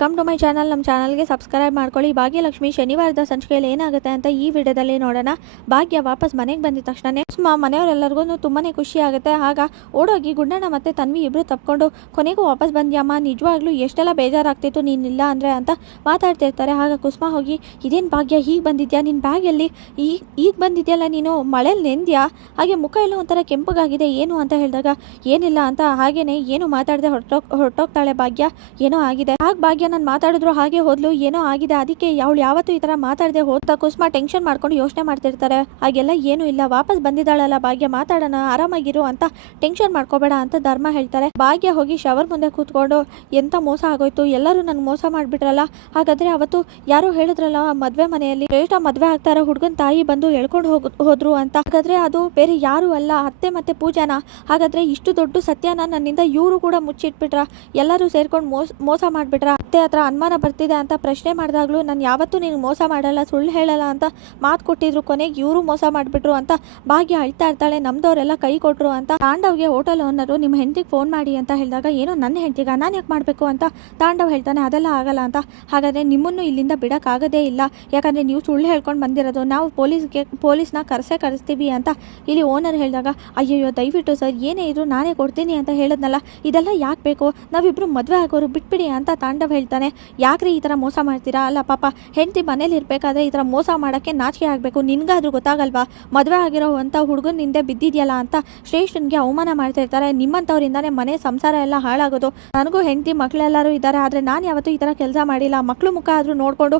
Come to my channel. ನಮ್ಮ ಚಾನಲ್ಗೆ subscribe ಮಾಡ್ಕೊಳ್ಳಿ. ಭಾಗ್ಯಲಕ್ಷ್ಮಿ ಶನಿವಾರದ ಸಂಚಿಕೆಯಲ್ಲಿ ಏನಾಗುತ್ತೆ ಅಂತ ಈ ವಿಡಿಯೋದಲ್ಲಿ ನೋಡೋಣ. ಭಾಗ್ಯ ವಾಪಸ್ ಮನೆಗೆ ಬಂದಿದ ತಕ್ಷಣನೇ ಮನೆಯವರೆಲ್ಲರಿಗೂ ತುಂಬಾ ಖುಷಿ ಆಗುತ್ತೆ. ಆಗ ಓಡೋಗಿ ಗುಂಡಣ್ಣ ಮತ್ತು ತನ್ವಿ ಇಬ್ಬರು ತಪ್ಕೊಂಡು ಕೊನೆಗೂ ವಾಪಸ್ ಬಂದ್ಯಮ್ಮ, ನಿಜವಾಗ್ಲೂ ಎಷ್ಟೆಲ್ಲ ಬೇಜಾರಾಗ್ತಿತ್ತು ನೀನಿಲ್ಲ ಅಂದರೆ ಅಂತ ಮಾತಾಡ್ತಿರ್ತಾರೆ. ಆಗ ಕುಸುಮ ಹೋಗಿ, ಇದೇನು ಭಾಗ್ಯ ಹೀಗೆ ಬಂದಿದ್ಯಾ, ನಿನ್ನ ಬ್ಯಾಗಲ್ಲಿ ಈಗ ಬಂದಿದ್ಯಲ್ಲ ನೀನು, ಮಳೇಲಿ ನೆಂದ್ಯಾ, ಹಾಗೆ ಮುಖ ಎಲ್ಲ ಒಂಥರ ಕೆಂಪಗಾಗಿದೆ ಏನು ಅಂತ ಹೇಳಿದಾಗ ಏನಿಲ್ಲ ಅಂತ ಹಾಗೇನೆ ಏನು ಮಾತಾಡದೆ ಹೊರಟೋಗ್ತಾಳೆ ಭಾಗ್ಯ. ಏನೋ ಆಗಿದೆ. ಆಗ ಭಾಗ್ಯ ನಾನು ಮಾತಾಡಿದ್ರು ಹಾಗೆ ಹೋದ್ಲು, ಏನೋ ಆಗಿದೆ, ಅದಕ್ಕೆ ಅವಳು ಯಾವತ್ತೂ ಈ ಥರ ಮಾತಾಡದೆ ಹೋಗ್ತಾ ಕುಸುಮ ಟೆನ್ಷನ್ ಮಾಡ್ಕೊಂಡು ಯೋಚನೆ ಮಾಡ್ತಿರ್ತಾರೆ. ಹಾಗೆಲ್ಲ ಏನೂ ಇಲ್ಲ, ವಾಪಸ್ ಬಂದಿದ್ದಾಳಲ್ಲ ಭಾಗ್ಯ, ಮಾತಾಡೋಣ, ಆರಾಮಾಗಿರು ಅಂತ ಟೆನ್ಷನ್ ಮಾಡ್ಕೋಬೇಡ ಅಂತ ಧರ್ಮ ಹೇಳ್ತಾರೆ. ಭಾಗ್ಯ ಹೋಗಿ ಶವರ್ ಮುಂದೆ ಕೂತ್ಕೊಂಡು ಎಂತ ಮೋಸ ಆಗೋಯ್ತು, ಎಲ್ಲರೂ ನನ್ಗೆ ಮೋಸ ಮಾಡಿಬಿಟ್ರಲ್ಲ. ಹಾಗಾದ್ರೆ ಅವತ್ತು ಯಾರೋ ಹೇಳಿದ್ರಲ್ಲ ಮದುವೆ ಮನೆಯಲ್ಲಿ ಶ್ರೇಷ್ಠ ಮದುವೆ ಆಗ್ತಾರ ಹುಡುಗನ ತಾಯಿ ಬಂದು ಹೇಳ್ಕೊಂಡು ಹೋದ್ರು ಅಂತ, ಹಾಗಾದ್ರೆ ಅದು ಬೇರೆ ಯಾರು ಅಲ್ಲ ಅತ್ತೆ ಮತ್ತೆ ಪೂಜಾನ. ಹಾಗಾದ್ರೆ ಇಷ್ಟು ದೊಡ್ಡ ಸತ್ಯನ ನನ್ನಿಂದ ಇವರು ಕೂಡ ಮುಚ್ಚಿಟ್ಬಿಟ್ರ, ಎಲ್ಲರೂ ಸೇರ್ಕೊಂಡು ಮೋಸ ಮಾಡಿಬಿಟ್ರ. ಅತ್ತೆ ಹತ್ರ ಅನುಮಾನ ಬರ್ತಿದೆ ಅಂತ ಪ್ರಶ್ನೆ ಮಾಡಿದಾಗ್ಲೂ ನಾನು ಯಾವತ್ತೂ ನಿನ್ಗೆ ಮೋಸ ಮಾಡಲ್ಲ, ಸುಳ್ಳು ಹೇಳಲ್ಲ ಅಂತ ಮಾತು ಕೊಟ್ಟಿದ್ರು, ಕೊನೆಗೆ ಇವರು ಮೋಸ ಮಾಡಿಬಿಟ್ರು ಅಂತ ಭಾಗ್ಯ ಅಳ್ತಾ ಇರ್ತಾಳೆ. ನಮ್ದವರೆಲ್ಲ ಕೈ ಕೊಟ್ರು ಅಂತ ತಾಂಡವ್ಗೆ ಹೋಟೆಲ್ ಓನರು ನಿಮ್ಮ ಹೆಂಡತಿಗೆ ಫೋನ್ ಮಾಡಿ ಅಂತ ಹೇಳಿದಾಗ, ಏನೋ ನನ್ನ ಹೆಂಡತಿಗ ನಾನು ಯಾಕೆ ಮಾಡಬೇಕು ಅಂತ ತಾಂಡವ್ ಹೇಳ್ತಾನೆ. ಅದೆಲ್ಲ ಆಗಲ್ಲ ಅಂತ. ಹಾಗಾದ್ರೆ ನಿಮ್ಮನ್ನು ಇಲ್ಲಿಂದ ಬಿಡೋಕ್ಕಾಗೋದೇ ಇಲ್ಲ, ಯಾಕಂದರೆ ನೀವು ಸುಳ್ಳು ಹೇಳ್ಕೊಂಡು ಬಂದಿರೋದು, ನಾವು ಪೊಲೀಸ್ನ ಕರೆಸ್ತೀವಿ ಅಂತ ಇಲ್ಲಿ ಓನರ್ ಹೇಳಿದಾಗ, ಅಯ್ಯಯ್ಯೋ ದಯವಿಟ್ಟು ಸರ್ ಏನೇ ಇದ್ರು ನಾನೇ ಕೊಡ್ತೀನಿ ಅಂತ ಹೇಳಿದ್ನಲ್ಲ, ಇದೆಲ್ಲ ಯಾಕೆ ಬೇಕು, ನಾವಿಬ್ರು ಮದುವೆ ಆಗೋರು ಬಿಟ್ಬಿಡಿ ಅಂತ ತಾಂಡವ್ ಹೇಳ್ತಾನೆ. ಯಾಕ್ರಿ ಈ ಥರ ಮೋಸ ಮಾಡ್ತೀರಾ, ಅಲ್ಲ ಪಾಪ ಹೆಂಡತಿ ಮನೇಲಿ ಇರಬೇಕಾದ್ರೆ ಈ ಥರ ಮೋಸ ಮಾಡೋಕ್ಕೆ ನಾಚಿಕೆ ಆಗಬೇಕು, ನಿನ್ಗಾದ್ರೂ ಗೊತ್ತಾಗಲ್ವಾ, ಮದುವೆ ಆಗಿರೋ ಅಂಥ ಹುಡುಗನ ಹಿಂದೆ ಬಿದ್ದಿದೆಯಲ್ಲ ಅಂತ ಶ್ರೇಷ್ಠನಿಗೆ ಅವಮಾನ ಮಾಡ್ತಾ ಇರ್ತಾರೆ. ನಿಮ್ಮಂಥವ್ರಿಂದಾನೇ ಮನೆ ಸಂಸಾರ ಎಲ್ಲ ಹಾಳಾಗೋದು. ನನಗೂ ಹೆಂಡತಿ ಮಕ್ಕಳೆಲ್ಲರೂ ಇದ್ದಾರೆ, ಆದರೆ ನಾನು ಯಾವತ್ತೂ ಈ ಥರ ಕೆಲಸ ಮಾಡಿಲ್ಲ, ಮಕ್ಕಳು ಮುಖ ಆದರೂ ನೋಡಿಕೊಂಡು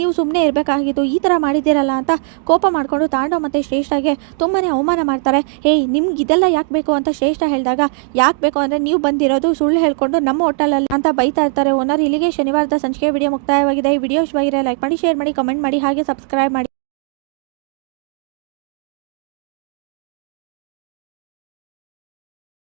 ನೀವು ಸುಮ್ಮನೆ ಇರಬೇಕಾಗಿತ್ತು, ಈ ಥರ ಮಾಡಿದ್ದೀರಲ್ಲ ಅಂತ ಕೋಪ ಮಾಡಿಕೊಂಡು ತಾಂಡವ್ ಮತ್ತು ಶ್ರೇಷ್ಠಗೆ ತುಂಬಾ ಅವಮಾನ ಮಾಡ್ತಾರೆ. ಏಯ್ ನಿಮ್ಗೆ ಇದೆಲ್ಲ ಯಾಕೆ ಬೇಕು ಅಂತ ಶ್ರೇಷ್ಠ ಹೇಳಿದಾಗ, ಯಾಕೆ ಬೇಕು ಅಂದರೆ ನೀವು ಬಂದಿರೋದು ಸುಳ್ಳು ಹೇಳ್ಕೊಂಡು ನಮ್ಮ ಹೋಟೆಲಲ್ಲಿ ಅಂತ ಬೈತಾ ಇರ್ತಾರೆ ಓನರ್. ಇಲ್ಲಿಗೆ ಶನಿವಾರದ ಸಂಚಿಕೆ ವಿಡಿಯೋ ಮುಕ್ತಾಯವಾಗಿದೆ. ಈ ವಿಡಿಯೋ ಇಷ್ಟವಾಗಿದ್ರೆ ಲೈಕ್ ಮಾಡಿ, ಶೇರ್ ಮಾಡಿ, ಕಮೆಂಟ್ ಮಾಡಿ, ಹಾಗೆ ಸಬ್ಸ್ಕ್ರೈಬ್ ಮಾಡಿ.